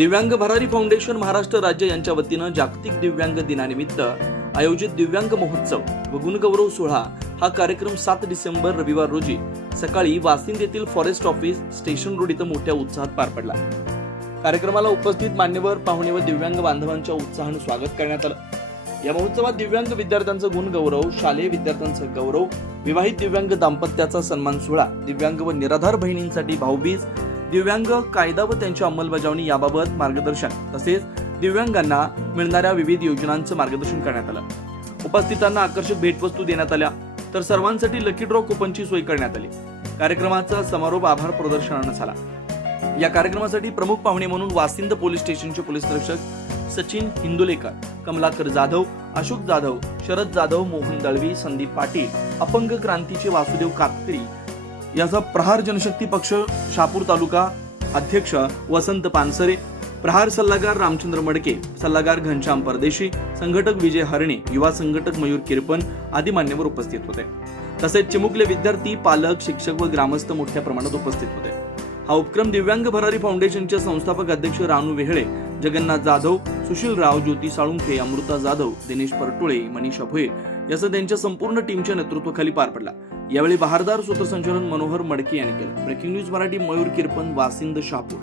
दिव्यांग भरारी फाउंडेशन महाराष्ट्र राज्य यांच्या वतीनं जागतिक दिव्यांग दिनानिमित्त आयोजित दिव्यांग महोत्सव व गुणगौरव सोहळा हा कार्यक्रम 7 डिसेंबर रविवार रोजी सकाळी वासिंद येथील फॉरेस्ट ऑफिस स्टेशन रोड इथं मोठ्या उत्साहात पार पडला। कार्यक्रमाला उपस्थित मान्यवर पाहुणे व दिव्यांग बांधवांच्या उत्साहाने स्वागत करण्यात आलं। या महोत्सवात दिव्यांग विद्यार्थ्यांचा गुणगौरव, शालेय विद्यार्थ्यांचा गौरव, विवाहित दिव्यांग दाम्पत्याचा सन्मान सोहळा, दिव्यांग व निराधार बहिणींसाठी भाऊबीज, दिव्यांग कायदा व त्यांची अंमलबजावणी याबाबत मार्गदर्शन तसेच दिव्यांगांना मिळणाऱ्या विविध योजनांचं मार्गदर्शन करण्यात आलं। उपस्थितांना आकर्षक भेटवस्तू देण्यात आल्या तर सर्वांसाठी लकी ड्रॉ कुपनची सोय करण्यात आली। कार्यक्रमाचा समारोप आभार प्रदर्शनाने झाला। या कार्यक्रमासाठी प्रमुख पाहुणे म्हणून वासिंद पोलीस स्टेशनचे पोलीस निरीक्षक सचिन हिंदुलेकर, कमलाकर जाधव, अशोक जाधव, शरद जाधव, मोहन दळवी, संदीप पाटील, अपंग क्रांतीचे वासुदेव कातकरी, याचा प्रहार जनशक्ती पक्ष शहापूर तालुका अध्यक्ष वसंत पानसरे, प्रहार सल्लागार रामचंद्र मडके, सल्लागार घनश्याम परदेशी, संघटक विजय हरणे, युवा संघटक मयूर किरपन आदी मान्यवर उपस्थित होते। तसेच चिमुकले विद्यार्थी, पालक, शिक्षक व ग्रामस्थ मोठ्या प्रमाणात उपस्थित होते। हा उपक्रम दिव्यांग भरारी फाउंडेशनचे संस्थापक अध्यक्ष रानू वेहळे, जगन्नाथ जाधव, सुशील राव, ज्योती साळुंखे, अमृता जाधव, दिनेश परटुळे, मनीषा भोये यासह त्यांच्या संपूर्ण टीमच्या नेतृत्वाखाली पार पडला। यावेळी बहारदार सूत्रसंचालन मनोहर मडके यांनी केलं। Breaking news Marathi, Mayur Kirpan, Vasind, Shahapur.